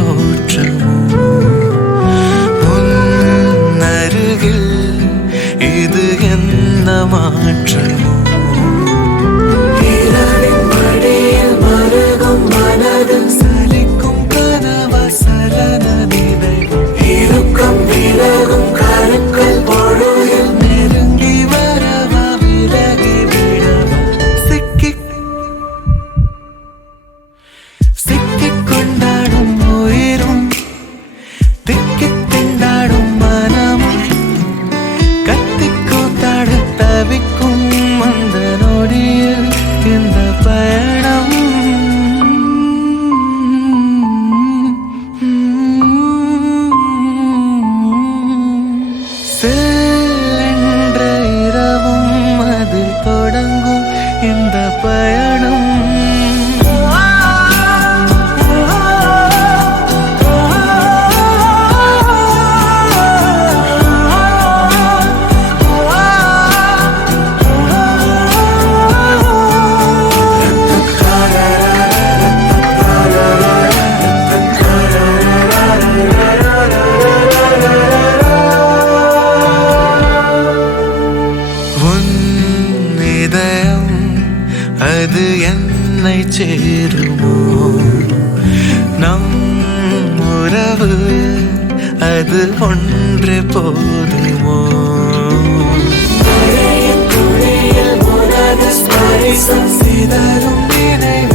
தோற்றமோ உன்னருகில் இது என்ன மாற்றமோ இரவின் மடியில் மருகும் மனதில் சலிக்கும் கனவா சலன நினைவு இறுக்கம் விலகும் கருக்கள் பொழுதில் நெருங்கி வரவா விலகி விடவா சிக்கிக் கொண்டாடும் உயிரும் திக்கித் திண்டாடும் மனமும் கத்திக் கூத்தாட தவிக்கும் அந்த நொடியில் இந்த பயணம் சென்ற இரவும் அதில் தொடங்கும் இந்த பயணம் இதயம் அது என்னை சேருமோ நம் உறவு அது ஒன்று போதுமோ சிதறும் நினைவு